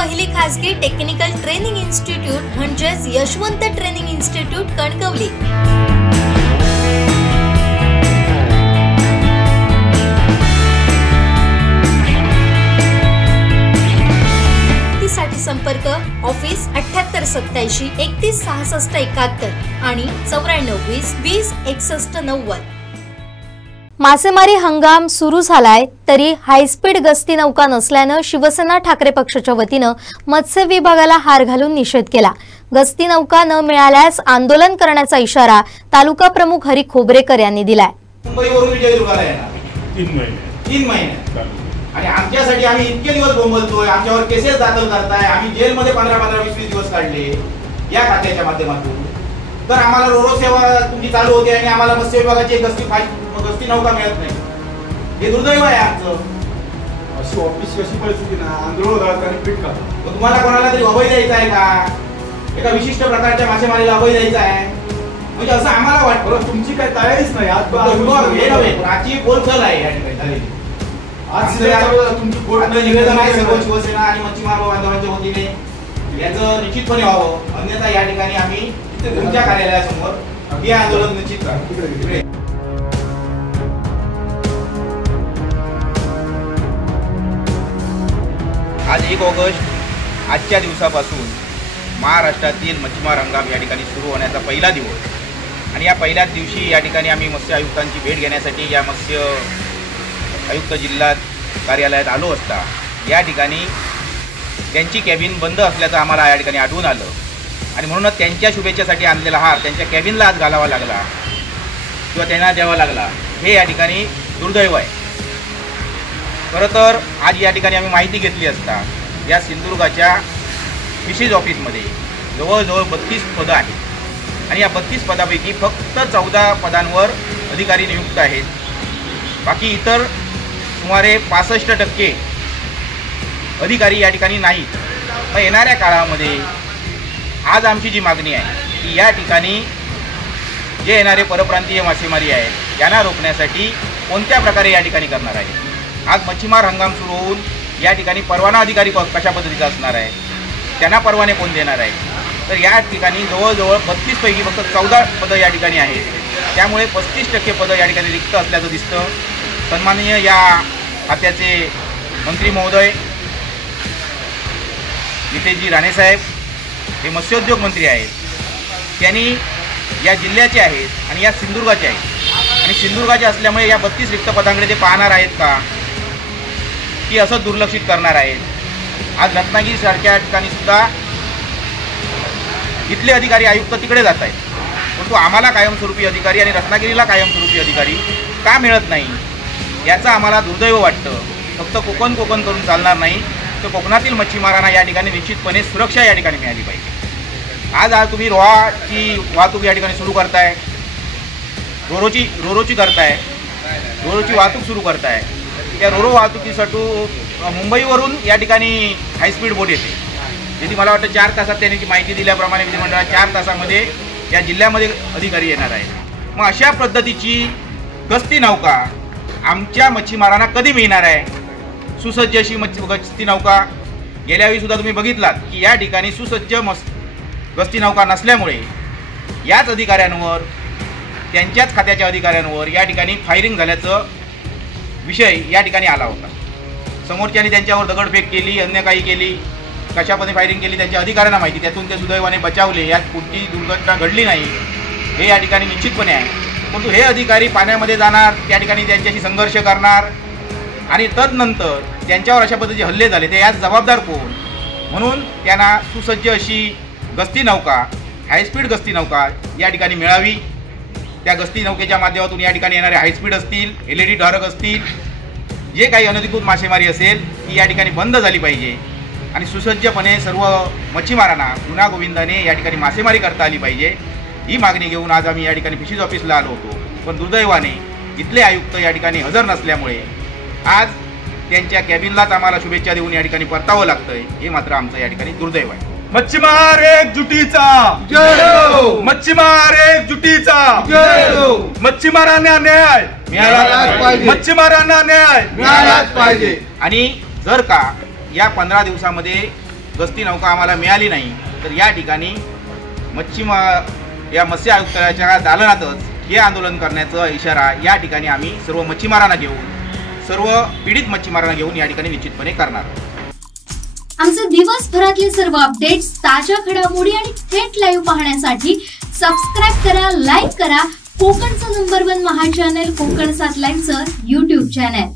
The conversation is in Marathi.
पहिली खासगी टेक्निकल ट्रेनिंग इन्स्टिट्यूट म्हणजेच यशवंत ट्रेनिंग इन्स्टिट्यूट कणकवली। साठी संपर्क ऑफिस 7887 31 66 71 आणि 94 20 20 61 90। मासेमारी हंगाम सुरू झालाय तरी हायस्पीड गस्ती नौका नसल्याने शिवसेना ठाकरे पक्षाच्या वतीने मत्स्य विभागाला हार घालून निषेध केला। गस्ती नौका न मिळाल्यास आंदोलन करण्याचा इशारा तालुका प्रमुख हरी खोबरेकर यांनी दिलाय। मुंबईवरून विजयदुर्गला येणार 3 महिने आणि आमच्यासाठी आम्ही इतके दिवस बोंबलतोय, आमच्यावर केसेस दाखल करताय, आम्ही जेलमध्ये 15-20 दिवस काढले या खात्याच्या माध्यमातून। तर आम्हाला रोरो सेवा तुमची चालू होते आणि आम्हाला मत्स्य विभागाची गस्ती नौका मिळत नाही, हे दुर्दैव आहे आमचं। अशी ऑफिस कशी परिस्थिती ना आंदोलन करतात आणि पीठ खातात। तुम्हाला कोणाला तरी अभय द्यायचा आहे का? एका विशिष्ट प्रकारच्या मासेमारीला अभय द्यायचा आहे म्हणजे असं आम्हाला वाटतं। तुमची काय तयारीच नाही आज आजची बोलचाल आहे या ठिकाणी। आज तुमची कोर्टाचं निवेदन आहे सर्व शिवसेना आणि मच्छीमार बांधवांच्या वतीने, याचं निश्चितपणे व्हावं, अन्यथा या ठिकाणी आम्ही तुमच्या कार्यालयासमोर हे आंदोलन निश्चित करू। आज 1 ऑगस्ट आजच्या दिवसापासून महाराष्ट्रातील मच्छीमार हंगाम या ठिकाणी सुरू होण्याचा पहिला दिवस आणि या पहिल्याच दिवशी या ठिकाणी आम्ही मत्स्य आयुक्तांची भेट घेण्यासाठी या मत्स्य आयुक्त जिल्हा कार्यालयात आलो असता या ठिकाणी त्यांची कॅबिन बंद असल्याचं आम्हाला या ठिकाणी आढळून आलं आणि म्हणूनच त्यांच्या शुभेच्छेसाठी आणलेला हार त्यांच्या कॅबिनला आज घालावा लागला किंवा त्यांना द्यावा लागला, हे या ठिकाणी दुर्दैव आहे। खरं तर आज या ठिकाणी आम्ही माहिती घेतली असता या सिंधुदुर्गाच्या फिशेज ऑफिसमध्ये जवळजवळ 32 पदं आहेत आणि या 32 पदापैकी फक्त 14 पदांवर अधिकारी नियुक्त आहेत, बाकी इतर सुमारे 65% अधिकारी या ठिकाणी नाहीत। मग येणाऱ्या काळामध्ये आज आमची जी मागणी आहे की या ठिकाणी जे येणारे परप्रांतीय मासेमारी आहेत यांना रोखण्यासाठी कोणत्या प्रकारे या ठिकाणी करणार आहे। आज मच्छीमार हंगाम सुरू होऊन या ठिकाणी परवाना अधिकारी कशा पद्धतीचा असणार आहे, त्यांना परवाने कोण देणार आहे। तर या ठिकाणी जवळजवळ 32 पैकी फक्त 14 पदं या ठिकाणी आहेत, त्यामुळे 35% पदं या ठिकाणी रिक्त असल्याचं दिसतं। सन्माननीय या खात्याचे मंत्री महोदय नितेशजी राणेसाहेब हे मत्स्योद्योग मंत्री आहेत, त्यांनी या जिल्ह्याचे आहेत आणि या सिंधुदुर्गाचे आहेत आणि सिंधुदुर्गाचे असल्यामुळे या 32 रिक्त पदांकडे ते पाहणार आहेत का की असं दुर्लक्षित करणार आहेत। आज रत्नागिरीसारख्या ठिकाणी सुद्धा इथले अधिकारी आयुक्त तिकडे जात आहेत, परंतु आम्हाला कायमस्वरूपी अधिकारी आणि रत्नागिरीला कायमस्वरूपी अधिकारी का मिळत नाही याचं आम्हाला दुर्दैव वाटतं। फक्त कोकण करून चालणार नाही, तर कोकणातील मच्छीमारांना या ठिकाणी निश्चितपणे सुरक्षा या ठिकाणी मिळाली पाहिजे। आज तुम्ही रोहाची वाहतूक या ठिकाणी सुरू करताय, रोरोची करताय, रोरोची वाहतूक सुरू करताय। त्या रोरो वाहतुकीसाठी मुंबईवरून या ठिकाणी हायस्पीड बोट येते, ज्याची मला वाटतं 4 तासात त्यांनी जी माहिती दिल्याप्रमाणे विधिमंडळात 4 तासामध्ये या जिल्ह्यामध्ये अधिकारी येणार आहे। मग अशा पद्धतीची गस्ती नौका आमच्या मच्छीमारांना कधी मिळणार आहे? सुसज्ज अशी गस्ती नौका गेल्या वेळी सुद्धा तुम्ही बघितलात की या ठिकाणी सुसज्ज गस्ती नौका नसल्यामुळे याच अधिकाऱ्यांवर, त्यांच्याच खात्याच्या अधिकाऱ्यांवर या ठिकाणी फायरिंग झाल्याचं विषय या ठिकाणी आला होता। समोरच्यानी त्यांच्यावर दगडफेक केली, अन्य काही केली, कशा पद्धतीने फायरिंग केली त्यांच्या अधिकाऱ्यांना माहिती, त्यातून ते सुदैवाने बचावले, यात कुठलीही दुर्घटना घडली नाही हे या ठिकाणी निश्चितपणे आहे। परंतु हे अधिकारी पाण्यामध्ये जाणार, त्या ठिकाणी त्यांच्याशी संघर्ष करणार आणि तदनंतर त्यांच्यावर अशा पद्धतीचे हल्ले झाले, ते यात जबाबदार कोण? म्हणून त्यांना सुसज्ज अशी गस्ती नौका, हायस्पीड गस्ती नौका या ठिकाणी मिळावी। त्या गस्ती नौकेच्या माध्यमातून या ठिकाणी येणारे हायस्पीड असतील, LED धारक असतील, जे काही अनधिकृत मासेमारी असेल ती या ठिकाणी बंद झाली पाहिजे आणि सुसज्जपणे सर्व मच्छीमारांना गुण्यागोविंदाने या ठिकाणी मासेमारी करता आली पाहिजे। ही मागणी घेऊन आज आम्ही या ठिकाणी फिशेज ऑफिसला आलो होतो, पण दुर्दैवाने इथले आयुक्त या ठिकाणी हजर नसल्यामुळे आज त्यांच्या कॅबिनलाच आम्हाला शुभेच्छा देऊन या ठिकाणी परतावं लागतंय, हे मात्र आमचं या ठिकाणी दुर्दैव आहे। मच्छीमार एकजुटीचा जय हो, मच्छीमार एकजुटीचा जय हो, मच्छीमारांना न्याय मिळालाच पाहिजे, मच्छीमारांना न्याय मिळालाच पाहिजे। आणि जर का या 15 दिवसामध्ये गस्ती नौका आम्हाला मिळाली नाही तर या ठिकाणी या मत्स्य आयुक्तालयाच्या दालनातच हे आंदोलन करण्याचा इशारा या ठिकाणी आम्ही सर्व मच्छीमारांना घेऊन सर्व पीडित मच्छीमारांना घेऊन या ठिकाणी निश्चितपणे करणार. आमचे दिवसभरातले सर्व अपडेट्स, ताज्या घडामोडी आणि थेट लाईव्ह पाहण्यासाठी सबस्क्राईब करा, लाईक करा कोकणचं नंबर 1 महा चॅनल कोकण 7 लाईव्हचं YouTube चॅनल.